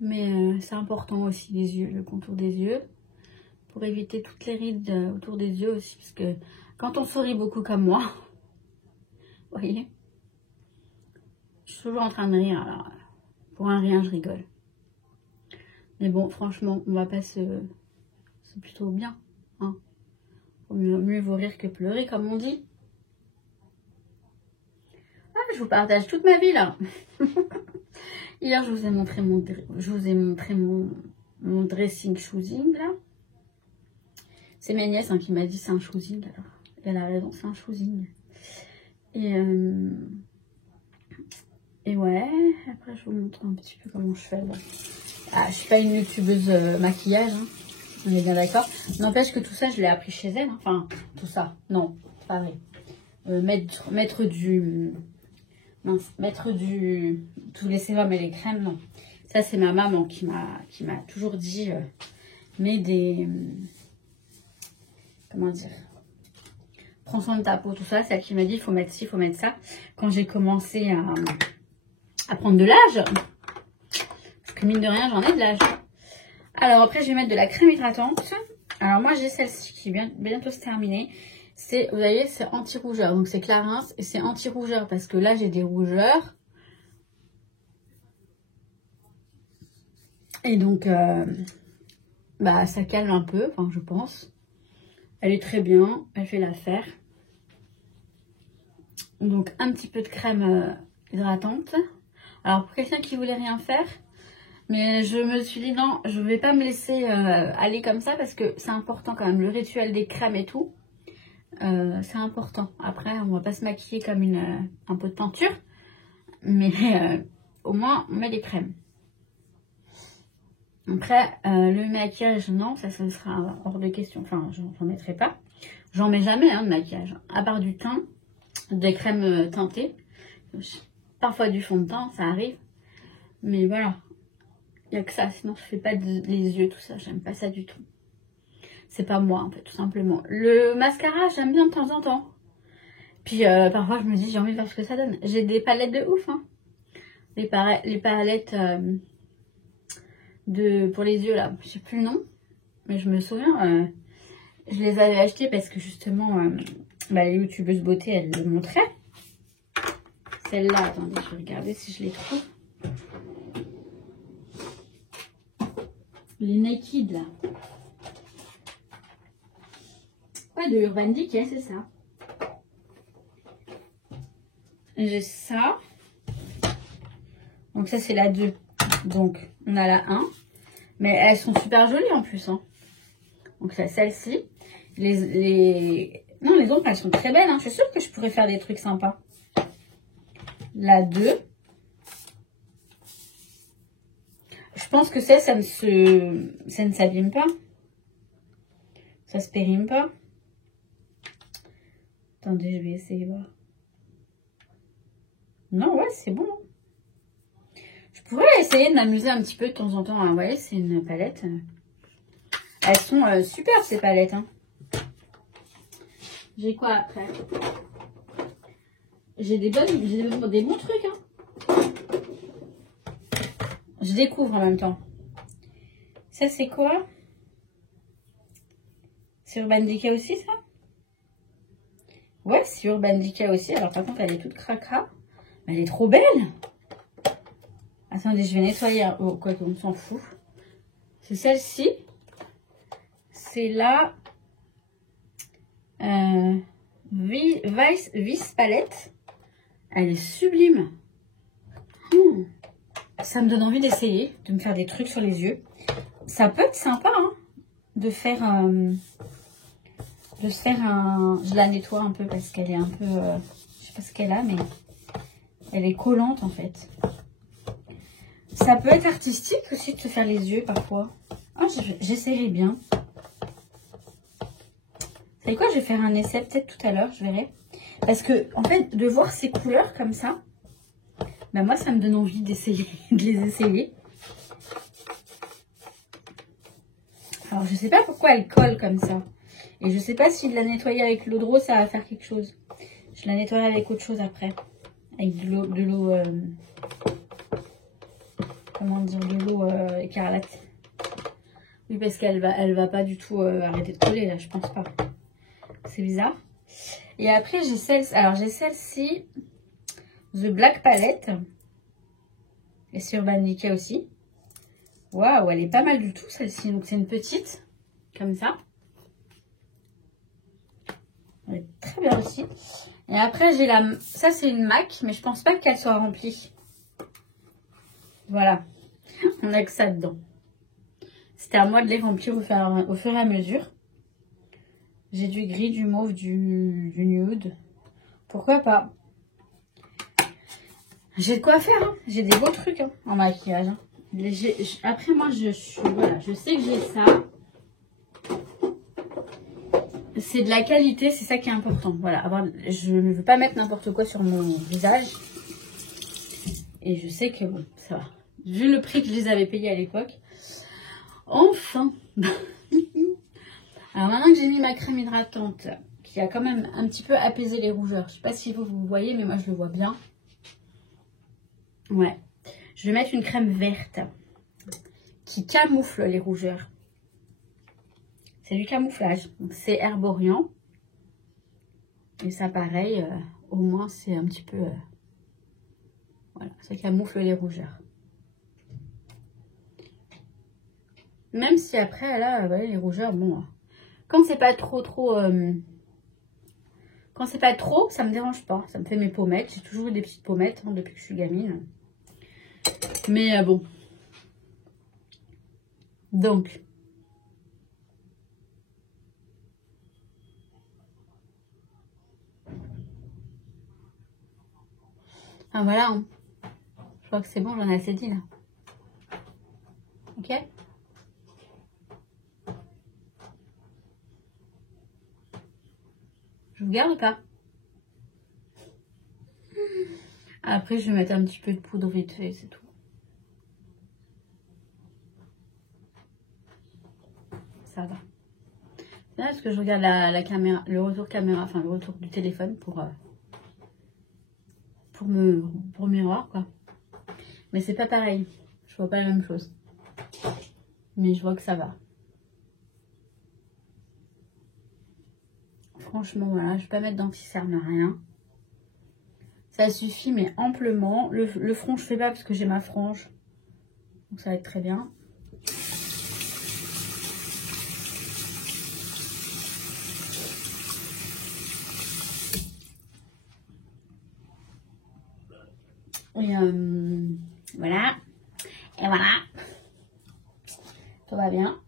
Mais c'est important aussi les yeux, le contour des yeux. Pour éviter toutes les rides autour des yeux aussi. Parce que quand on sourit beaucoup comme moi, vous voyez, je suis toujours en train de rire. Alors, pour un rien, je rigole. Mais bon, franchement, on va pas se... C'est plutôt bien. Hein. Faut mieux vaut rire que pleurer, comme on dit. Ah, je vous partage toute ma vie, là. Hier, je vous ai montré mon dressing choosing, là. C'est ma nièce qui m'a dit c'est un choosing, alors. Elle a raison, c'est un choosing. Et ouais, après, je vous montre un petit peu comment je fais, là. Ah, je suis pas une youtubeuse maquillage, hein. On est bien d'accord. N'empêche que tout ça, je l'ai appris chez elle. Hein. Enfin, tout ça. Non, pas vrai. Mettre du... tous les sérums et les crèmes, non. Ça, c'est ma maman qui m'a toujours dit... mets des... comment dire? Prends soin de ta peau, tout ça. C'est elle qui m'a dit, il faut mettre ci, il faut mettre ça. Quand j'ai commencé à prendre de l'âge... Mine de rien, j'en ai de l'âge. Alors après, je vais mettre de la crème hydratante. Alors moi, j'ai celle-ci qui vient bientôt se terminer. C'est, vous voyez, c'est anti-rougeur. Donc c'est Clarins et c'est anti-rougeur parce que là, j'ai des rougeurs. Et donc, ça calme un peu, enfin, je pense. Elle est très bien, elle fait l'affaire. Donc un petit peu de crème hydratante. Alors pour quelqu'un qui voulait rien faire... Mais je me suis dit non, je ne vais pas me laisser aller comme ça parce que c'est important quand même. Le rituel des crèmes et tout, c'est important. Après, on va pas se maquiller comme un pot de peinture. Mais au moins, on met des crèmes. Après, le maquillage, non, ça sera hors de question. Enfin, j'en mettrai pas. J'en mets jamais de maquillage. À part du teint, des crèmes teintées. Parfois du fond de teint, ça arrive. Mais voilà. Il n'y a que ça. Sinon, je fais pas les yeux, tout ça. J'aime pas ça du tout. C'est pas moi, en fait, tout simplement. Le mascara, j'aime bien de temps en temps. Puis, parfois, je me dis, j'ai envie de voir ce que ça donne. J'ai des palettes de ouf, hein. Les palettes pour les yeux, là. Je sais plus le nom. Mais je me souviens, je les avais achetées parce que, justement, les youtubeuses beauté, elles le montraient. Celle-là, attendez, je vais regarder si je les trouve. Les Naked, là. Ouais, de Urban Decay, c'est ça. J'ai ça. Donc ça, c'est la 2. Donc, on a la 1. Mais elles sont super jolies en plus. Hein. Donc, c'est celle-ci. Non, les autres, elles sont très belles. Hein. Je suis sûre que je pourrais faire des trucs sympas. La 2. Je pense que ça ne s'abîme pas. Ça se périme pas. Attendez, je vais essayer de voir. Non, ouais, c'est bon. Je pourrais essayer de m'amuser un petit peu de temps en temps. Vous voyez, c'est une palette. Elles sont super, ces palettes. Hein. J'ai quoi après? J'ai des bons trucs. Hein. Je découvre en même temps. Ça, c'est quoi? C'est Urban Decay aussi, ça? Ouais, c'est Urban Decay aussi. Alors, par contre, elle est toute cracra. Elle est trop belle. Attendez, je vais nettoyer. Oh, quoi qu'on s'en fout. C'est celle-ci. C'est la Vice Palette. Elle est sublime. Ça me donne envie d'essayer, de me faire des trucs sur les yeux. Ça peut être sympa, hein, de faire je la nettoie un peu parce qu'elle est un peu... je sais pas ce qu'elle a, mais elle est collante en fait. Ça peut être artistique aussi de se faire les yeux parfois. Ah, j'essaierai bien. Vous savez quoi, je vais faire un essai peut-être tout à l'heure, je verrai. Parce que, en fait, de voir ces couleurs comme ça, ben moi, ça me donne envie d'essayer, de les essayer. Alors, je sais pas pourquoi elle colle comme ça. Et je sais pas si de la nettoyer avec l'eau de rose, ça va faire quelque chose. Je la nettoierai avec autre chose après. Avec de l'eau... comment dire, de l'eau écarlate. Oui, parce qu'elle va pas du tout arrêter de coller, là, je pense pas. C'est bizarre. Et après, j'ai celle-ci, The Black Palette. Et sur Urban Decay aussi. Waouh, elle est pas mal du tout, celle-ci. Donc, c'est une petite, comme ça. Elle est très bien aussi. Et après, j'ai ça, c'est une MAC, mais je pense pas qu'elle soit remplie. Voilà. On a que ça dedans. C'était à moi de les remplir au fur et à mesure. J'ai du gris, du mauve, du nude. Pourquoi pas? J'ai de quoi faire. Hein. J'ai des beaux trucs hein, en maquillage. Hein. Après, moi, je sais que j'ai ça. C'est de la qualité, c'est ça qui est important. Voilà, je ne veux pas mettre n'importe quoi sur mon visage. Et je sais que bon, ça va. Vu le prix que je les avais payés à l'époque. Enfin. Alors maintenant que j'ai mis ma crème hydratante, qui a quand même un petit peu apaisé les rougeurs. Je ne sais pas si vous voyez, mais moi je le vois bien. Ouais. Je vais mettre une crème verte qui camoufle les rougeurs. C'est du camouflage. C'est Herborian. Et ça pareil, au moins c'est un petit peu... voilà, ça camoufle les rougeurs. Même si après, là, ouais, les rougeurs, bon... quand c'est pas trop... quand c'est pas trop, ça me dérange pas. Ça me fait mes pommettes. J'ai toujours eu des petites pommettes hein, depuis que je suis gamine. Mais bon. Donc... ah voilà, hein. Je crois que c'est bon, j'en ai assez dit là. Ok. Je vous garde ou pas? Après, je vais mettre un petit peu de poudre vite fait, c'est tout. Ça va. C'est parce que je regarde la caméra, le retour caméra, enfin le retour du téléphone pour miroir, quoi. Mais c'est pas pareil. Je vois pas la même chose. Mais je vois que ça va. Franchement, voilà, je vais pas mettre d'anti-cerne, rien. Ça suffit, mais amplement. Le front, je fais pas parce que j'ai ma frange. Donc ça va être très bien. Et voilà. Et voilà. Tout va bien.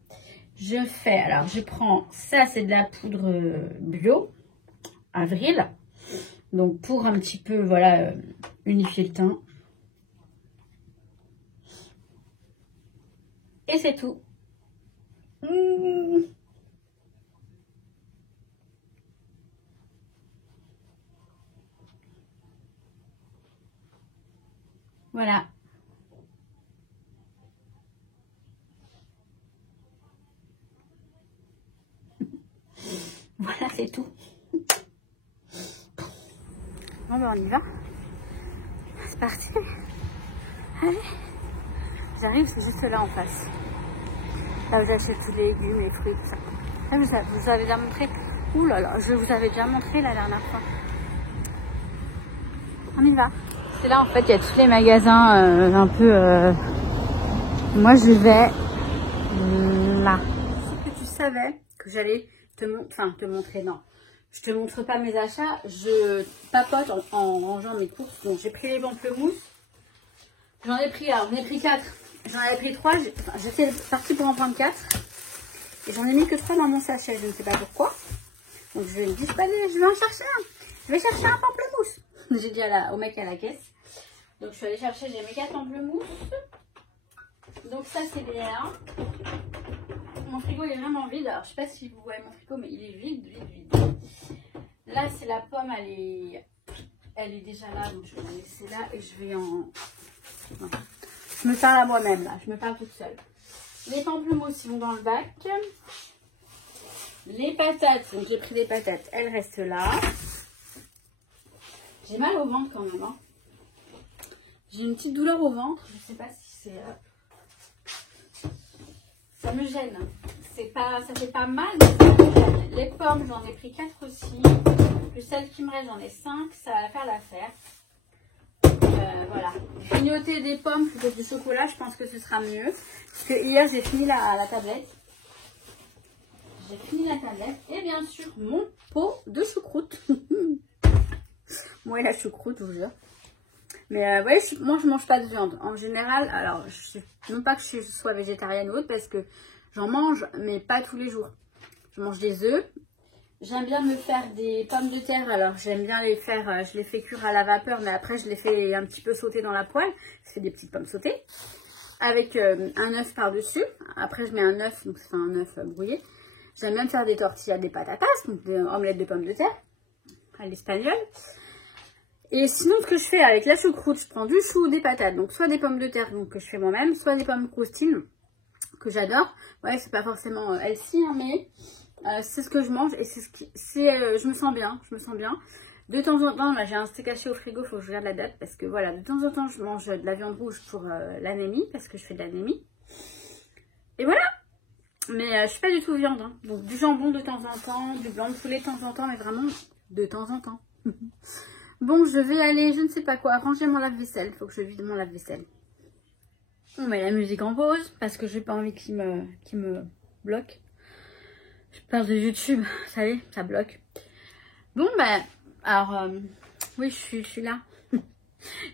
Je fais, alors je prends, ça c'est de la poudre bio, Avril. Donc pour un petit peu, voilà, unifier le teint. Et c'est tout. Voilà. Voilà, c'est tout. Bon, ben on y va. C'est parti. Allez. J'arrive, c'est juste là en face. Là où j'achète tous les légumes, les fruits, tout ça. Là, vous avez déjà montré. Ouh là là, je vous avais déjà montré la dernière fois. On y va. C'est là en fait, il y a tous les magasins un peu... Moi je vais là. Si que tu savais que j'allais te montrer, non. Je te montre pas mes achats, je papote en rangeant mes courses. Donc j'ai pris les pamplemousses. J'en ai pris 4. J'en avais pris 3. J'étais partie pour en prendre 4. Et j'en ai mis que 3 dans mon sachet. Je ne sais pas pourquoi. Donc je me dis, je vais en chercher un. Je vais chercher un pamplemousse. J'ai dit au mec à la caisse. Donc je suis allée chercher, j'ai mes 4 pamplemousses. Donc ça c'est bien. Mon frigo il est vraiment vide. Alors je sais pas si vous voyez mon frigo, mais il est vide. Là c'est la pomme, elle est déjà là. Donc je vais la laisser là et je vais en... Voilà. Je me parle à moi-même là, je me parle toute seule. Les pamplemousses ils vont dans le bac. Les patates, donc j'ai pris des patates, elles restent là. J'ai mal au ventre quand même. Hein. J'ai une petite douleur au ventre. Je sais pas si c'est... Ça me gêne. Ça fait pas mal. Les pommes, j'en ai pris 4 aussi. Plus celles qui me restent, j'en ai 5. Ça va faire l'affaire. Voilà. Grignoter des pommes plutôt que du chocolat, je pense que ce sera mieux. Parce que hier, j'ai fini la tablette. J'ai fini la tablette. Et bien sûr, mon pot de choucroute. Moi et la choucroute, je vous jure. Mais vous voyez, moi je mange pas de viande. En général, alors, non pas que je sois végétarienne ou autre, parce que j'en mange, mais pas tous les jours. Je mange des œufs. J'aime bien me faire des pommes de terre. Alors, j'aime bien les faire, je les fais cuire à la vapeur, mais après, je les fais un petit peu sauter dans la poêle. Je fais des petites pommes sautées. Avec un œuf par-dessus. Après, je mets un œuf, donc c'est un œuf brouillé. J'aime bien me faire des tortillas, des patatas, donc des omelettes de pommes de terre. À l'espagnol. Et sinon, ce que je fais avec la choucroute, je prends du chou ou des patates. Donc, soit des pommes de terre donc, que je fais moi-même, soit des pommes croustines que j'adore. Ouais, c'est pas forcément healthy, hein, mais c'est ce que je mange et c'est je me sens bien. Je me sens bien. De temps en temps, là, j'ai un steak haché au frigo, il faut que je regarde la date parce que voilà, de temps en temps, je mange de la viande rouge pour l'anémie parce que je fais de l'anémie. Et voilà. Mais je suis pas du tout viande. Hein. Donc, du jambon de temps en temps, du blanc de poulet de temps en temps, mais vraiment de temps en temps. Bon, je vais aller, je ne sais pas quoi, ranger mon lave-vaisselle. Il faut que je vide mon lave-vaisselle. On met la musique en pause parce que j'ai pas envie qu'il me bloque. Je parle de YouTube, vous savez, ça bloque. Bon, ben, alors, oui, je suis là.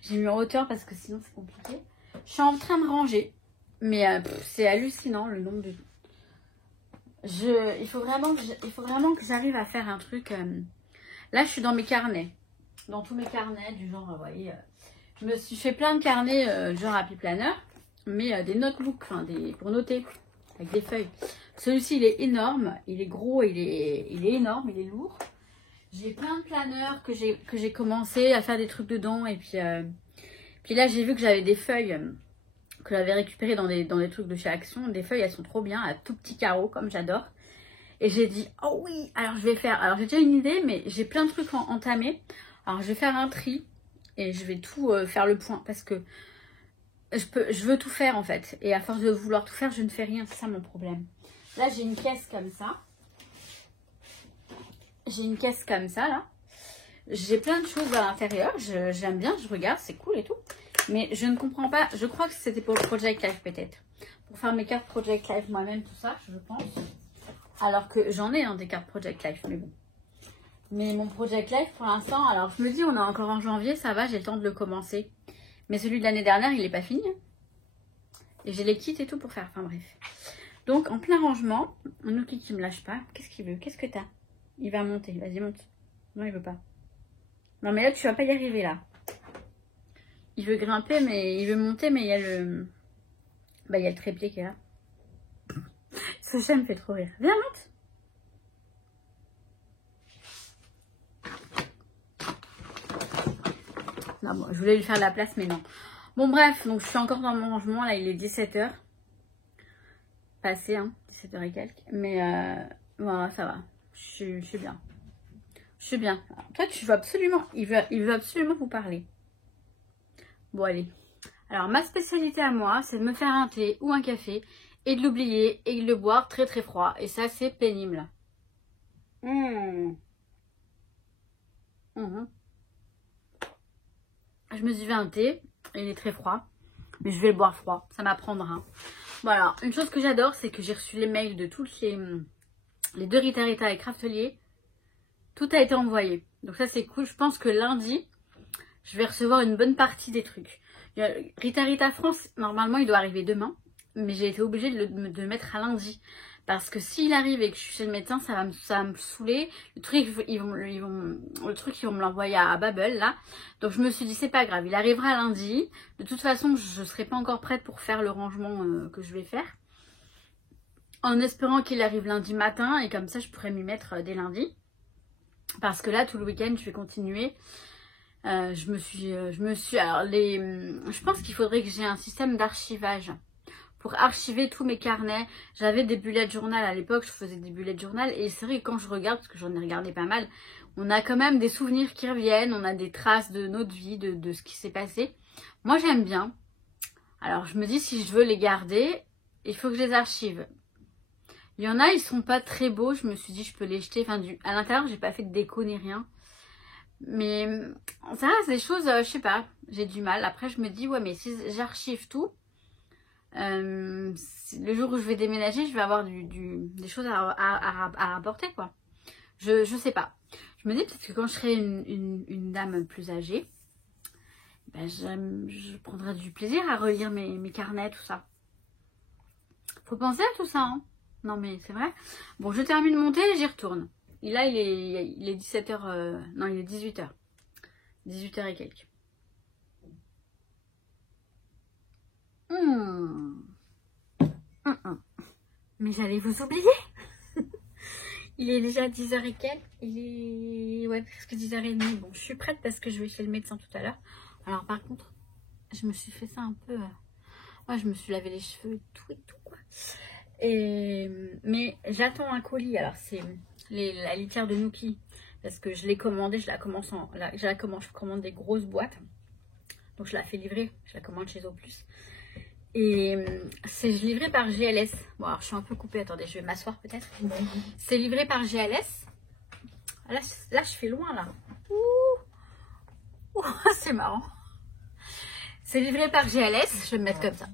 J'ai mis en hauteur parce que sinon c'est compliqué. Je suis en train de ranger. Mais c'est hallucinant le nombre de... Il faut vraiment que j'arrive à faire un truc... Là, je suis dans mes carnets. Dans tous mes carnets, du genre, vous voyez... je me suis fait plein de carnets, genre Happy Planner. Mais des notebooks, enfin, pour noter, avec des feuilles. Celui-ci, il est énorme. Il est gros, il est énorme, il est lourd. J'ai plein de planeurs que j'ai commencé à faire des trucs dedans. Et puis là, j'ai vu que j'avais des feuilles que j'avais récupérées dans des trucs de chez Action. Des feuilles, elles sont trop bien, à tout petits carreaux, comme j'adore. Et j'ai dit, oh oui, alors je vais faire... Alors j'ai déjà une idée, mais j'ai plein de trucs entamés. Alors je vais faire un tri et je vais tout faire le point. Parce que je veux tout faire en fait. Et à force de vouloir tout faire, je ne fais rien. C'est ça mon problème. Là, j'ai une caisse comme ça. J'ai une caisse comme ça, là. J'ai plein de choses à l'intérieur. J'aime bien, je regarde, c'est cool et tout. Mais je ne comprends pas. Je crois que c'était pour le Project Life peut-être. Pour faire mes cartes Project Life moi-même, tout ça, je pense. Alors que j'en ai des cartes Project Life, mais bon. Mais mon Project Life, pour l'instant, alors je me dis, on est encore en janvier, ça va, j'ai le temps de le commencer. Mais celui de l'année dernière, il n'est pas fini. Et j'ai les kits et tout pour faire, enfin bref. Donc, en plein rangement, un outil qui me lâche pas. Qu'est-ce qu'il veut? Qu'est-ce que t'as? Il va monter, vas-y, monte. Non, il veut pas. Non, mais là, tu vas pas y arriver, là. Il veut grimper, mais il veut monter, mais il y a le... Bah, il y a le trépied qui est là. Ce chat me fait trop rire. Viens, monte. Non, bon, je voulais lui faire de la place, mais non. Bon, bref, donc je suis encore dans mon rangement. Là, il est 17h. Passé, hein, 17h et quelques. Mais voilà, ça va. Je suis bien. Je suis bien. Alors, toi, tu veux absolument... Il veut absolument vous parler. Bon, allez. Alors, ma spécialité à moi, c'est de me faire un thé ou un café et de l'oublier et de le boire très très froid. Et ça, c'est pénible. Je me suis fait un thé. Il est très froid. Mais je vais le boire froid. Ça m'apprendra. Voilà. Une chose que j'adore, c'est que j'ai reçu les mails de toutes les deux Rita Rita et Craftelier. Tout a été envoyé. Donc ça, c'est cool. Je pense que lundi, je vais recevoir une bonne partie des trucs. Rita Rita France, normalement, il doit arriver demain. Mais j'ai été obligée de le mettre à lundi. Parce que s'il arrive et que je suis chez le médecin, ça va me saouler. Le truc, ils vont me l'envoyer à Babel, là. Donc je me suis dit, c'est pas grave, il arrivera lundi. De toute façon, je ne serai pas encore prête pour faire le rangement que je vais faire. En espérant qu'il arrive lundi matin. Et comme ça, je pourrais m'y mettre dès lundi. Parce que là, tout le week-end, je vais continuer. Alors, je pense qu'il faudrait que j'ai un système d'archivage. Pour archiver tous mes carnets. J'avais des bullet journal à l'époque, je faisais des bullet journal. Et c'est vrai que quand je regarde, parce que j'en ai regardé pas mal, on a quand même des souvenirs qui reviennent. On a des traces de notre vie, de ce qui s'est passé. Moi, j'aime bien. Alors, je me dis, si je veux les garder, il faut que je les archive. Il y en a, ils sont pas très beaux. Je me suis dit, je peux les jeter. Enfin, à l'intérieur, j'ai pas fait de déco ni rien. Mais ça, c'est des choses, je sais pas, j'ai du mal. Après, je me dis, ouais, mais si j'archive tout, le jour où je vais déménager, je vais avoir des choses à rapporter, quoi. Je sais pas. Je me dis peut-être que quand je serai une dame plus âgée, ben, je prendrai du plaisir à relire mes carnets, tout ça. Faut penser à tout ça, hein. Non, mais c'est vrai. Bon, je termine mon thé et j'y retourne. Et là, il est 17h. Non, il est 18h. 18h et quelques. Mais j'allais vous oublier. Il est déjà 10h et quelques. Il est... Ouais, presque 10h30. Bon, je suis prête parce que je vais chez le médecin tout à l'heure. Alors, par contre, je me suis fait ça un peu... Ouais, je me suis lavé les cheveux et tout, quoi. Mais j'attends un colis. Alors, c'est la litière de Nuki. Parce que je l'ai commandée. Je commande des grosses boîtes. Donc, je la fais livrer. Je la commande chez Oplus. Et c'est livré par GLS. Bon, alors je suis un peu coupée. Attendez, je vais m'asseoir peut-être. C'est livré par GLS. Là, je fais loin, là. Ouh, c'est marrant. C'est livré par GLS. Je vais me mettre comme ça.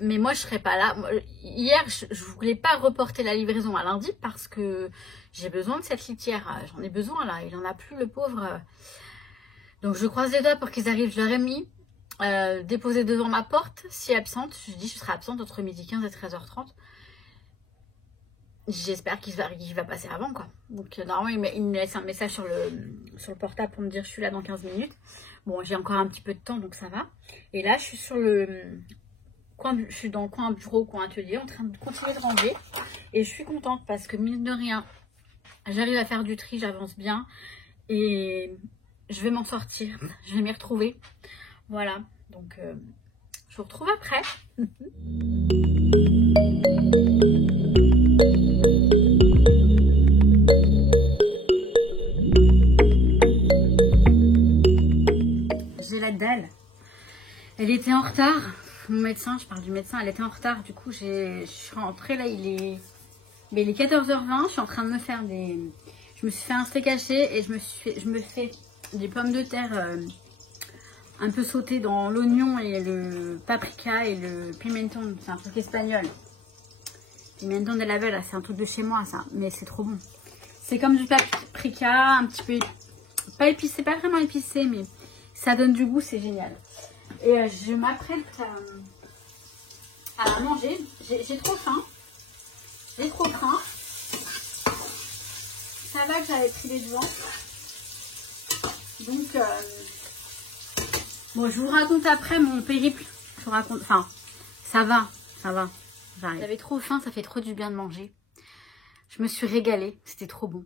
Mais moi, je serai pas là. Hier, je voulais pas reporter la livraison à lundi parce que j'ai besoin de cette litière. J'en ai besoin, là. Il en a plus, le pauvre. Donc, je croise les doigts pour qu'ils arrivent. Je leur ai mis... déposé devant ma porte, si absente. Je dis je serai absente entre midi 15 et 13h30. J'espère qu'il va passer avant, quoi. Donc normalement il me laisse un message sur le portable pour me dire je suis là dans 15 minutes. Bon, j'ai encore un petit peu de temps, donc ça va. Et là je suis sur je suis dans le coin bureau, coin atelier, en train de continuer de ranger. Et je suis contente parce que mine de rien, J'arrive à faire du tri, j'avance bien. Et je vais m'en sortir. Je vais m'y retrouver. Voilà. Donc, je vous retrouve après. J'ai la dalle. Elle était en retard. Mon médecin, je parle du médecin, elle était en retard. Du coup, je suis rentrée là, il est 14h20. Je suis en train de me faire des... Je me suis fait un steak haché et je me fais des pommes de terre un peu sautées dans l'oignon et le paprika et le pimenton. C'est un truc espagnol. Pimenton de la Belle, c'est un truc de chez moi ça, mais c'est trop bon. C'est comme du paprika, un petit peu pas épicé, pas vraiment épicé, mais ça donne du goût, c'est génial. Et je m'apprête à manger. J'ai trop faim. J'ai trop faim. Ça va que j'avais pris les devants. Donc, bon, je vous raconte après mon périple. Je vous raconte, enfin, ça va. J'avais trop faim, ça fait trop du bien de manger. Je me suis régalée, c'était trop bon.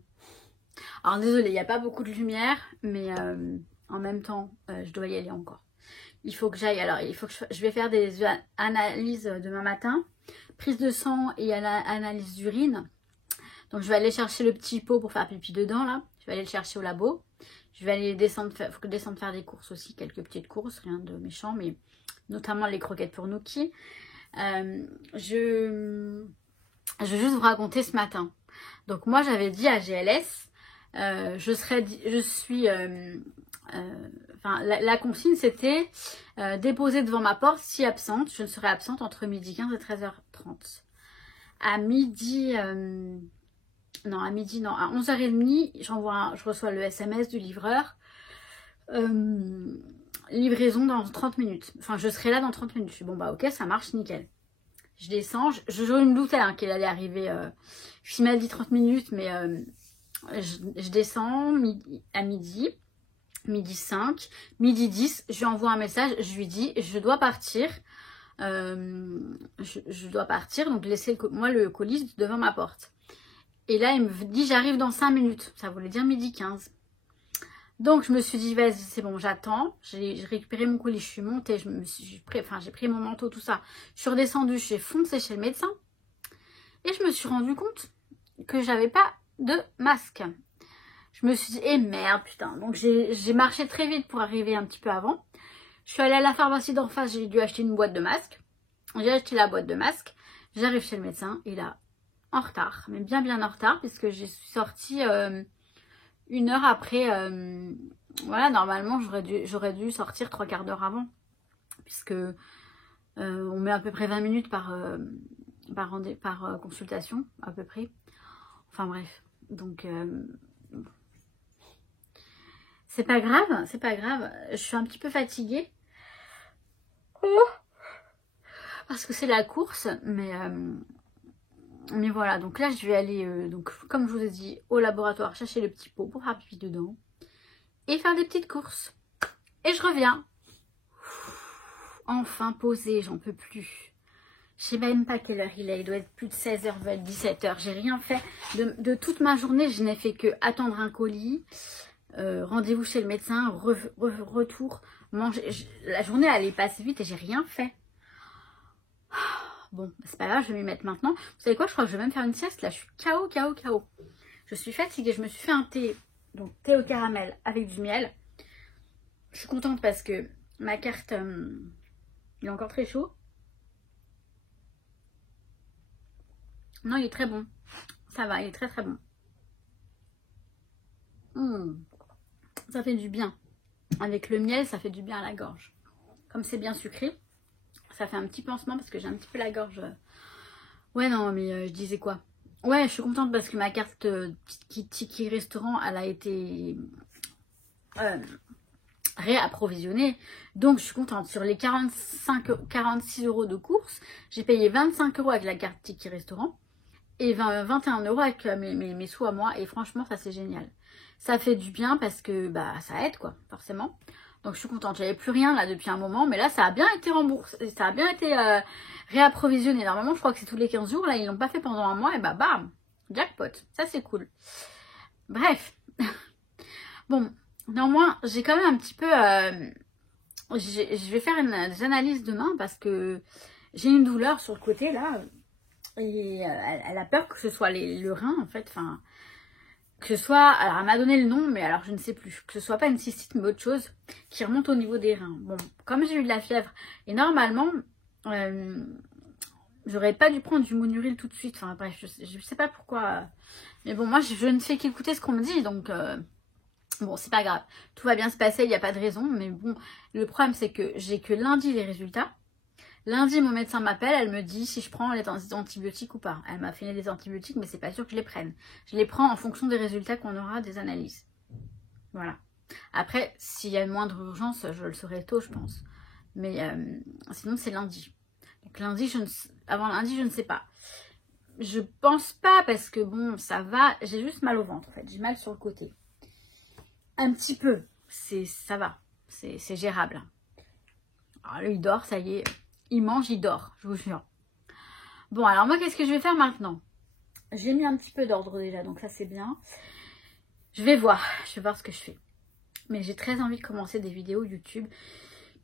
Alors, désolée, il n'y a pas beaucoup de lumière, mais en même temps, je dois y aller encore. Il faut que j'aille, alors, je vais faire des analyses demain matin. Prise de sang et analyse d'urine. Donc, je vais aller chercher le petit pot pour faire pipi dedans, là. Je vais aller le chercher au labo. Je vais aller descendre, faut que je descende faire des courses aussi, quelques petites courses, rien de méchant, mais notamment les croquettes pour Nookie. Je vais juste vous raconter ce matin. Donc, moi, j'avais dit à GLS, la consigne, c'était déposer devant ma porte si absente. Je ne serai absente entre midi 15 et 13h30. À midi... non, à 11h30, je reçois le SMS du livreur. Livraison dans 30 minutes. Enfin, je serai là dans 30 minutes. Je suis bon, bah ok, ça marche, nickel. Je descends. Je me doutais qu'elle allait arriver. Je m'a dit 30 minutes, mais je descends à midi 5, midi 10. Je lui envoie un message. Je lui dis, je dois partir. Je dois partir, donc laissez moi le colis devant ma porte. Et là, il me dit, j'arrive dans 5 minutes. Ça voulait dire midi 15. Donc, je me suis dit, vas-y, c'est bon, j'attends. J'ai récupéré mon colis, je suis montée, j'ai pris mon manteau, tout ça. Je suis redescendue, j'ai foncé chez le médecin. Et je me suis rendu compte que j'avais pas de masque. Je me suis dit, eh merde, putain. Donc, j'ai marché très vite pour arriver un petit peu avant. Je suis allée à la pharmacie d'en face, j'ai dû acheter une boîte de masques. J'ai acheté la boîte de masques. J'arrive chez le médecin et là, en retard, mais bien en retard, puisque je suis sortie 1 heure après. Voilà, normalement, j'aurais dû sortir 3/4 d'heure avant, puisque on met à peu près 20 minutes par consultation, à peu près. Enfin bref, donc c'est pas grave. Je suis un petit peu fatiguée. Parce que c'est la course, mais voilà, donc là je vais aller, donc comme je vous ai dit, au laboratoire chercher le petit pot pour faire pipi dedans et faire des petites courses. Et je reviens. Enfin posée, j'en peux plus. Je sais même pas quelle heure il est, il doit être plus de 16h, 17h. J'ai rien fait de toute ma journée, je n'ai fait que attendre un colis, rendez-vous chez le médecin, retour, manger. La journée elle est passée vite et j'ai rien fait. Bon, c'est pas grave, je vais m'y mettre maintenant. Vous savez quoi, je crois que je vais même faire une sieste. Là, je suis KO. Je suis fatiguée. Je me suis fait un thé, donc thé au caramel avec du miel. Je suis contente parce que ma carte, il est encore très chaud. Non, il est très bon. Ça va, il est très bon. Ça fait du bien. Avec le miel, ça fait du bien à la gorge. Comme c'est bien sucré. Ça fait un petit pansement parce que j'ai un petit peu la gorge. Ouais, non, mais je disais quoi? Ouais, je suis contente parce que ma carte Tiki Restaurant, elle a été réapprovisionnée. Donc, je suis contente. Sur les 46 € de courses, j'ai payé 25 € avec la carte Tiki Restaurant et 21 € avec mes sous à moi. Et franchement, ça, c'est génial. Ça fait du bien parce que bah ça aide, quoi, forcément. Donc je suis contente, j'avais plus rien là depuis un moment, mais là ça a bien été remboursé, ça a bien été réapprovisionné. Normalement je crois que c'est tous les 15 jours, là ils l'ont pas fait pendant un mois et bah bam, jackpot, ça c'est cool. Bref. Bon, néanmoins, j'ai quand même un petit peu... je vais faire des analyses demain parce que j'ai une douleur sur le côté là. Et elle a peur que ce soit le rein en fait. Enfin, que ce soit... Alors elle m'a donné le nom, mais alors je ne sais plus. Que ce soit pas une cystite mais autre chose qui remonte au niveau des reins. Bon, comme j'ai eu de la fièvre et normalement... j'aurais pas dû prendre du Monuril tout de suite. Enfin bref, je sais pas pourquoi. Mais bon, moi je ne fais qu'écouter ce qu'on me dit. Donc bon, c'est pas grave. Tout va bien se passer, il n'y a pas de raison. Mais bon, le problème c'est que j'ai que lundi les résultats. Lundi, mon médecin m'appelle, elle me dit si je prends les antibiotiques ou pas. Elle m'a filé des antibiotiques, mais c'est pas sûr que je les prenne. Je les prends en fonction des résultats qu'on aura des analyses. Voilà. Après, s'il y a une moindre urgence, je le saurai tôt, je pense. Mais sinon, c'est lundi. Donc lundi, avant lundi, je ne sais pas. Je pense pas parce que bon, ça va. J'ai juste mal au ventre en fait. J'ai mal sur le côté. Un petit peu. Ça va. C'est gérable. Alors là, il dort, ça y est. Il mange, il dort, je vous jure. Bon, alors moi, qu'est-ce que je vais faire maintenant? J'ai mis un petit peu d'ordre déjà, donc ça c'est bien. Je vais voir ce que je fais. Mais j'ai très envie de commencer des vidéos YouTube.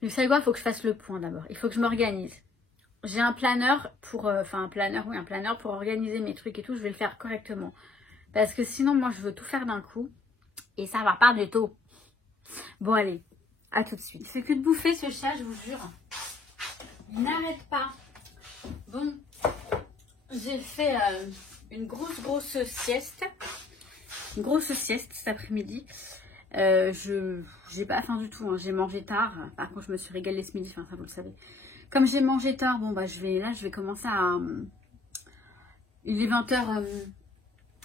Mais vous savez quoi, il faut que je fasse le point d'abord. Il faut que je m'organise. J'ai un planeur pour... un planeur pour organiser mes trucs et tout. Je vais le faire correctement. Parce que sinon, moi, je veux tout faire d'un coup. Et ça va pas du tout. Bon, allez. À tout de suite. Il fait que de bouffer ce chat, je vous jure. Il n'arrête pas. Bon. J'ai fait une grosse sieste. Une grosse sieste cet après-midi. J'ai pas faim du tout. Hein. J'ai mangé tard. Par contre, je me suis régalée ce midi. Enfin, ça, vous le savez. Comme j'ai mangé tard, bon bah je vais commencer à... il est 20h,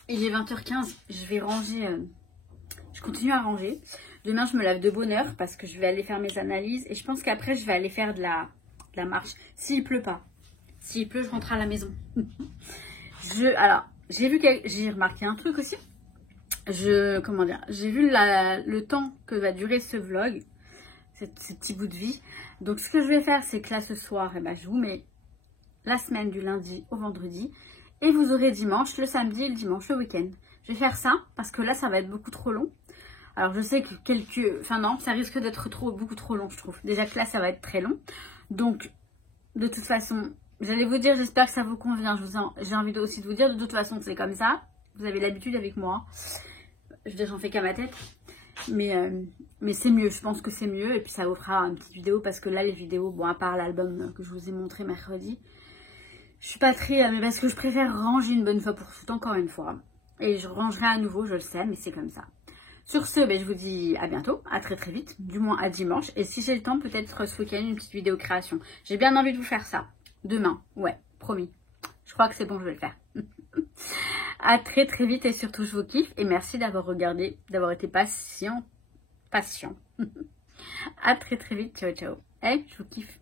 il est 20h15, je vais ranger, je continue à ranger. Demain je me lève de bonne heure parce que je vais aller faire mes analyses et je pense qu'après je vais aller faire de la marche. S'il pleut pas, s'il pleut je rentre à la maison. Alors, j'ai remarqué un truc aussi. Comment dire, j'ai vu le temps que va durer ce vlog, ce petit bout de vie. Donc ce que je vais faire, c'est que là ce soir, je vous mets la semaine du lundi au vendredi. Et vous aurez dimanche, le samedi et le dimanche, le week-end. Je vais faire ça parce que là ça va être beaucoup trop long. Alors je sais que enfin non, ça risque d'être beaucoup trop long je trouve. Déjà que là ça va être très long. Donc de toute façon, j'allais vous dire, j'espère que ça vous convient. J'ai envie aussi de vous dire, de toute façon c'est comme ça. Vous avez l'habitude avec moi. Je veux dire, j'en fais qu'à ma tête. Mais c'est mieux, je pense que c'est mieux. Et puis ça vous fera une petite vidéo parce que là les vidéos, bon à part l'album que je vous ai montré mercredi, je suis pas très... mais parce que je préfère ranger une bonne fois pour toutes, encore une fois. Et je rangerai à nouveau, je le sais, mais c'est comme ça. Sur ce, je vous dis à bientôt, à très vite, du moins à dimanche. Et si j'ai le temps, peut-être ce week-end, une petite vidéo création. J'ai bien envie de vous faire ça. Demain, ouais, promis. Je crois que c'est bon, je vais le faire. À très vite et surtout je vous kiffe et merci d'avoir regardé, d'avoir été patient. À très vite, ciao ciao. Je vous kiffe.